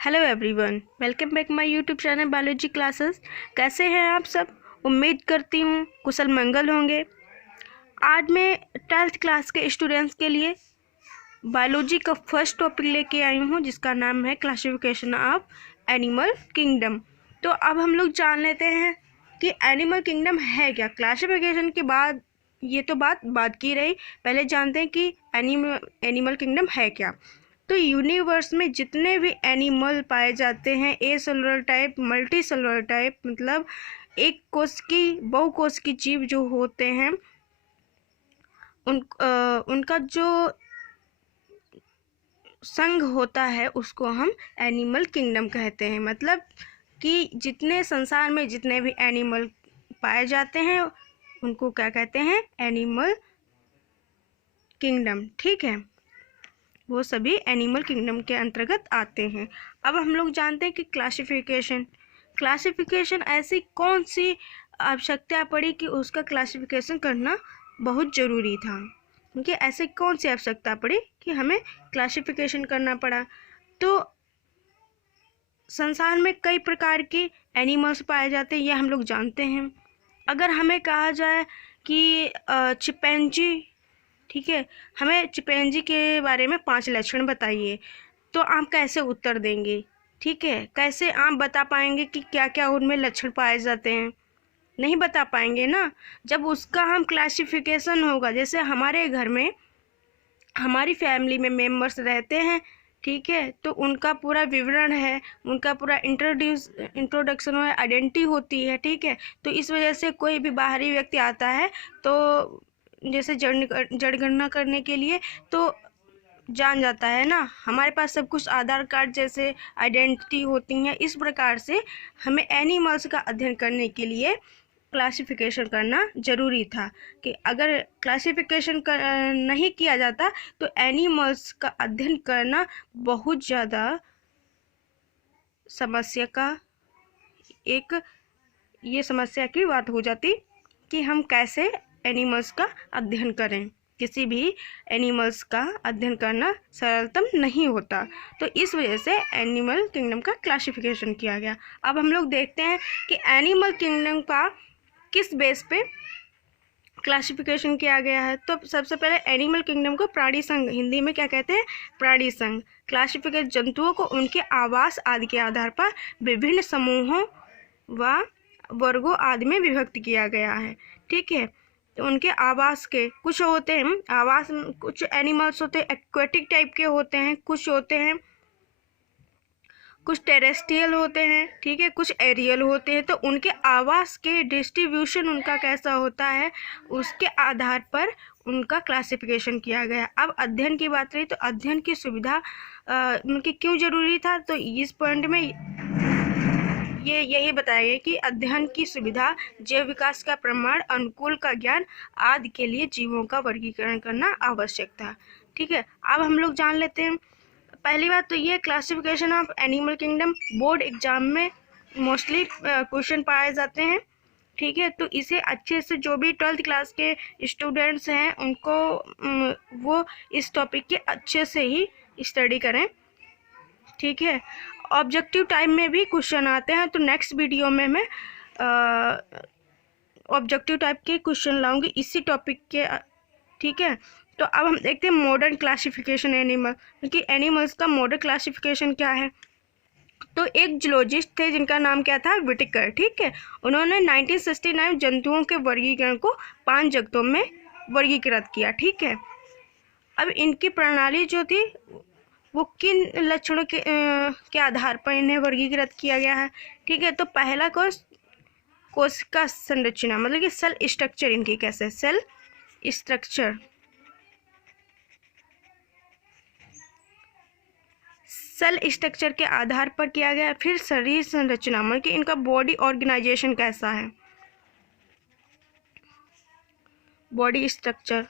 Hello everyone, welcome back my YouTube channel biology classes. कैसे हैं आप सब? उम्मीद करती हूँ कुशल मंगल होंगे। आज मैं 12th क्लास के स्टूडेंट्स के लिए बायोलॉजी का फर्स्ट टॉपिक लेके आई हूँ, जिसका नाम है क्लासिफिकेशन ऑफ एनिमल किंगडम। तो अब हम लोग जान लेते हैं कि एनिमल किंगडम है क्या। क्लासिफिकेशन के बाद ये तो बात की रही, पहले जानते हैं कि एनिमल किंगडम है क्या। तो यूनिवर्स में जितने भी एनिमल पाए जाते हैं, acellular type, multicellular type, मतलब एक कोश की बहुकोश की जीव जो होते हैं, उनका जो संघ होता है उसको हम एनिमल किंगडम कहते हैं। मतलब कि जितने संसार में जितने भी एनिमल पाए जाते हैं उनको क्या कहते हैं? Animal kingdom. ठीक है, वो सभी एनिमल किंगडम के अंतर्गत आते हैं। अब हम लोग जानते हैं कि क्लासिफिकेशन ऐसी कौन सी आवश्यकता पड़ी कि उसका क्लासिफिकेशन करना बहुत ज़रूरी था। क्योंकि ऐसे कौन सी आवश्यकता पड़ी कि हमें क्लासिफिकेशन करना पड़ा। तो संसार में कई प्रकार के एनिमल्स पाए जाते हैं, ये हम लोग जानते हैं। अगर हमें कहा जाए कि चिंपैंजी, ठीक है, हमें चिंपैंजी के बारे में 5 लक्षण बताइए, तो आप कैसे उत्तर देंगे? ठीक है, कैसे आप बता पाएंगे कि क्या क्या उनमें लक्षण पाए जाते हैं? नहीं बता पाएंगे ना। जब उसका हम क्लासिफिकेशन होगा, जैसे हमारे घर में हमारी फैमिली में मेंबर्स रहते हैं, ठीक है, तो उनका पूरा विवरण है, उनका पूरा इंट्रोडक्शन है, आइडेंटिटी होती है। ठीक है, तो इस वजह से कोई भी बाहरी व्यक्ति आता है तो जैसे जनगणना करने के लिए तो जान जाता है ना। हमारे पास सब कुछ आधार कार्ड जैसे आइडेंटिटी होती हैं। इस प्रकार से हमें एनिमल्स का अध्ययन करने के लिए क्लासिफिकेशन करना ज़रूरी था। कि अगर क्लासिफिकेशन नहीं किया जाता तो एनिमल्स का अध्ययन करना बहुत ज़्यादा समस्या की बात हो जाती कि हम कैसे एनिमल्स का अध्ययन करें। किसी भी एनिमल्स का अध्ययन करना सरलतम नहीं होता, तो इस वजह से एनिमल किंगडम का क्लासिफिकेशन किया गया। अब हम लोग देखते हैं कि एनिमल किंगडम का किस बेस पे क्लासिफिकेशन किया गया है। तो सबसे पहले एनिमल किंगडम को प्राणी संघ, हिंदी में क्या कहते हैं? प्राणी संघ। क्लासिफिकेशन जंतुओं को उनके आवास आदि के आधार पर विभिन्न समूहों व वर्गों आदि में विभक्त किया गया है। ठीक है, तो उनके आवास के कुछ होते हैं, कुछ एनिमल्स होते हैं एक्वेटिक टाइप के होते हैं, कुछ होते हैं कुछ टेरेस्ट्रियल होते हैं, ठीक है, कुछ एरियल होते हैं। तो उनके आवास के डिस्ट्रीब्यूशन उनका कैसा होता है, उसके आधार पर उनका क्लासिफिकेशन किया गया। अब अध्ययन की बात रही तो अध्ययन की सुविधा उनकी क्यों जरूरी था, तो इस पॉइंट में यही बताया गया कि अध्ययन की सुविधा, जैव विकास का प्रमाण, अनुकूल का ज्ञान आदि के लिए जीवों का वर्गीकरण करना आवश्यक था। ठीक है, अब हम लोग जान लेते हैं। पहली बात तो ये classification of animal kingdom board exam में मोस्टली क्वेश्चन पाए जाते हैं। ठीक है, तो इसे अच्छे से जो भी 12th क्लास के स्टूडेंट्स हैं उनको वो इस टॉपिक के अच्छे से ही स्टडी करें। ठीक है, ऑब्जेक्टिव टाइप में भी क्वेश्चन आते हैं, तो नेक्स्ट वीडियो में मैं ऑब्जेक्टिव टाइप के क्वेश्चन लाऊंगी इसी टॉपिक के। ठीक है, तो अब हम देखते हैं मॉडर्न क्लासिफिकेशन एनिमल, क्योंकि एनिमल्स का मॉडर्न क्लासिफिकेशन क्या है। तो एक जूलॉजिस्ट थे जिनका नाम क्या था? व्हिटेकर। ठीक है, उन्होंने 1969 जंतुओं के वर्गीकरण को 5 जगतों में वर्गीकृत किया। ठीक है, अब इनकी प्रणाली जो थी वो किन लक्षणों के आधार पर इन्हें वर्गीकृत किया गया है। ठीक है, तो पहला कोशिका संरचना, मतलब कि सेल स्ट्रक्चर, इनकी कैसे सेल स्ट्रक्चर, सेल स्ट्रक्चर के आधार पर किया गया। फिर शरीर संरचना, मतलब कि इनका बॉडी ऑर्गेनाइजेशन कैसा है, बॉडी स्ट्रक्चर,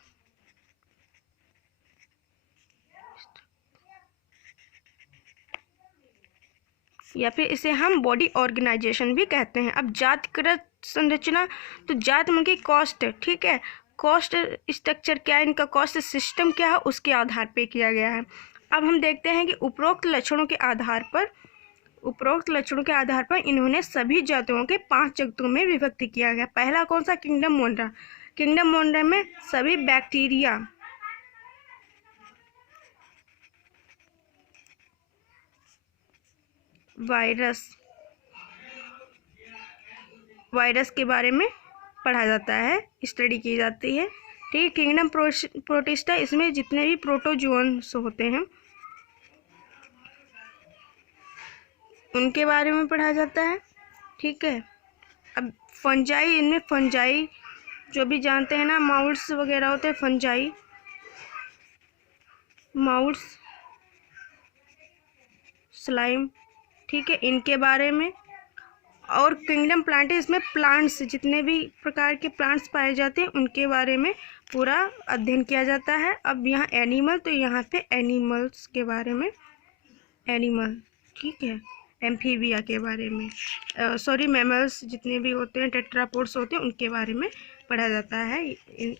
या फिर इसे हम बॉडी ऑर्गेनाइजेशन भी कहते हैं। अब जातिकृत संरचना, तो जात मतलब कि कॉस्ट। ठीक है, कॉस्ट स्ट्रक्चर क्या है, इनका कॉस्ट सिस्टम क्या है, उसके आधार पर किया गया है। अब हम देखते हैं कि उपरोक्त लक्षणों के आधार पर उपरोक्त लक्षणों के आधार पर इन्होंने सभी जातियों के 5 जगतों में विभक्त किया गया। पहला कौन सा? किंगडम मोंडा। किंगडम मोंडा में सभी बैक्टीरिया, वायरस के बारे में पढ़ा जाता है, स्टडी की जाती है। ठीक है। किंगडम प्रोटिस्टा, इसमें जितने भी प्रोटोजोन्स होते हैं उनके बारे में पढ़ा जाता है। ठीक है। अब फंजाई, इनमें फंजाई जो भी जानते हैं ना, माउल्स वगैरह होते हैं, फंजाई, माउल्स, स्लाइम, ठीक है, इनके बारे में। और किंगडम प्लांट, इसमें प्लांट्स, जितने भी प्रकार के प्लांट्स पाए जाते हैं उनके बारे में पूरा अध्ययन किया जाता है। अब यहाँ एनिमल, तो यहाँ पे एनिमल्स के बारे में, एनिमल, ठीक है, एम्फीबिया के बारे में, सॉरी मैमल्स जितने भी होते हैं, टेट्रापोड्स होते हैं, उनके बारे में पढ़ा जाता है,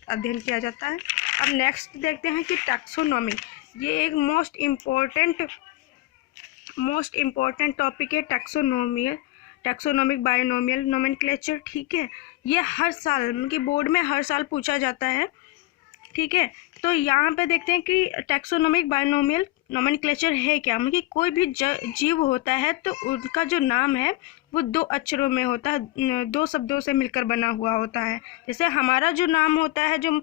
अध्ययन किया जाता है। अब नेक्स्ट देखते हैं कि टैक्सोनॉमी, ये एक मोस्ट इम्पॉर्टेंट टॉपिक है, टैक्सोनॉमिक बायोनोमियल नोमेनक्लेचर। ठीक है। ये हर साल उनकी बोर्ड में हर साल पूछा जाता है। ठीक है। तो यहाँ पे देखते हैं कि टैक्सोनॉमिक बायोनोमियल नोमेनक्लेचर है क्या। मतलब कोई भी जीव होता है तो उनका जो नाम है वो 2 अक्षरों में होता है, 2 शब्दों से मिलकर बना हुआ होता है। जैसे हमारा जो नाम होता है, जो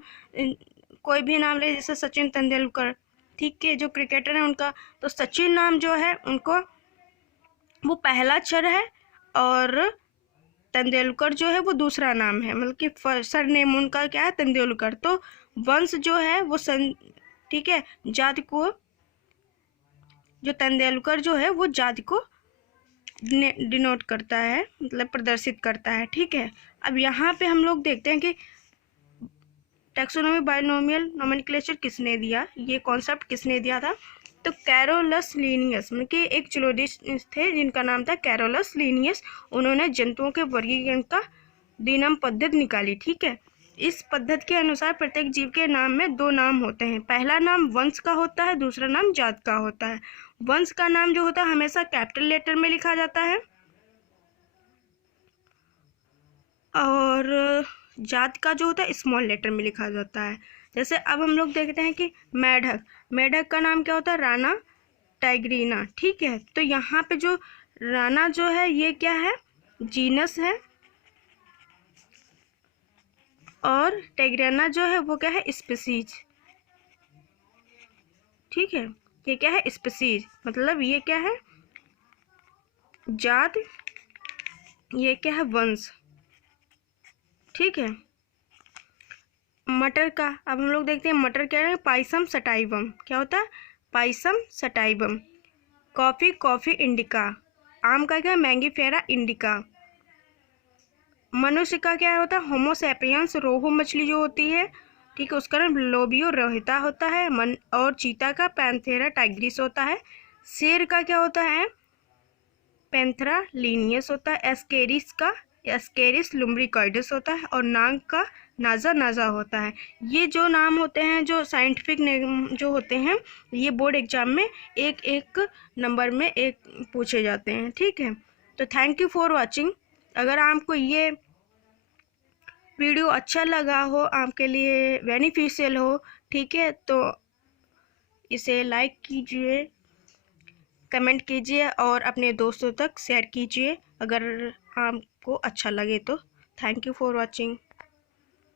कोई भी नाम ले, जैसे सचिन तेंदुलकर, ठीक है, जो क्रिकेटर है उनका, तो सचिन नाम जो है उनको वो पहला अक्षर है और तेंदुलकर जो है वो दूसरा नाम है, मतलब कि सर नेम उनका क्या है? तेंदुलकर। तो वंश जो है वो ठीक है, जाति को, जो तेंदुलकर जो है वो जाति को डिनोट करता है, मतलब प्रदर्शित करता है। ठीक है। अब यहाँ पे हम लोग देखते हैं कि टैक्सोनॉमी बायोनोमियल नोमेनक्लेचर किसने दिया, ये कॉन्सेप्ट किसने दिया था? तो कैरोलस लीनियस, मतलब कि एक जूलॉजिस्ट थे जिनका नाम था कैरोलस लीनियस। उन्होंने जंतुओं के वर्गीकरण का द्विनाम पद्धति निकाली। ठीक है। इस पद्धति के अनुसार प्रत्येक जीव के नाम में 2 नाम होते हैं। पहला नाम वंश का होता है, दूसरा नाम जात का होता है। वंश का नाम जो होता है हमेशा कैपिटल लेटर में लिखा जाता है और जात का जो होता है स्मॉल लेटर में लिखा जाता है। जैसे अब हम लोग देखते हैं कि मेढक का नाम क्या होता है? राना टाइग्रीना। ठीक है। तो यहाँ पे जो राना जो है ये क्या है? जीनस है, और टाइग्रीना जो है वो क्या है? स्पीसीज। ठीक है। ये क्या है? स्पीसीज, मतलब ये क्या है? जात, ये क्या है? वंश। ठीक है। मटर का अब हम लोग देखते हैं, मटर क्या है? Pisum sativum. क्या होता है? Pisum sativum. Coffee indica. आम का क्या है? Mangifera indica. मनुष्य का क्या होता है? होमो सैपियंस, रोहू मछली जो होती है, ठीक है, उसका नाम लोबियो रोहिता होता है। और चीता का पैंथेरा टाइग्रिस होता है। शेर का क्या होता है? पैंथेरा लीनियस होता है। एस्केरिस लुम्ब्रिकॉइडस होता है। और नाग का नाजा होता है। ये जो नाम होते हैं, जो साइंटिफिक नेम जो होते हैं, ये बोर्ड एग्जाम में एक नंबर में एक पूछे जाते हैं। ठीक है। तो थैंक यू फॉर वॉचिंग। अगर आपको ये वीडियो अच्छा लगा हो, आपके लिए बेनिफिशियल हो, ठीक है, तो इसे लाइक कीजिए, कमेंट कीजिए और अपने दोस्तों तक शेयर कीजिए अगर आपको अच्छा लगे तो। Thank you for watching.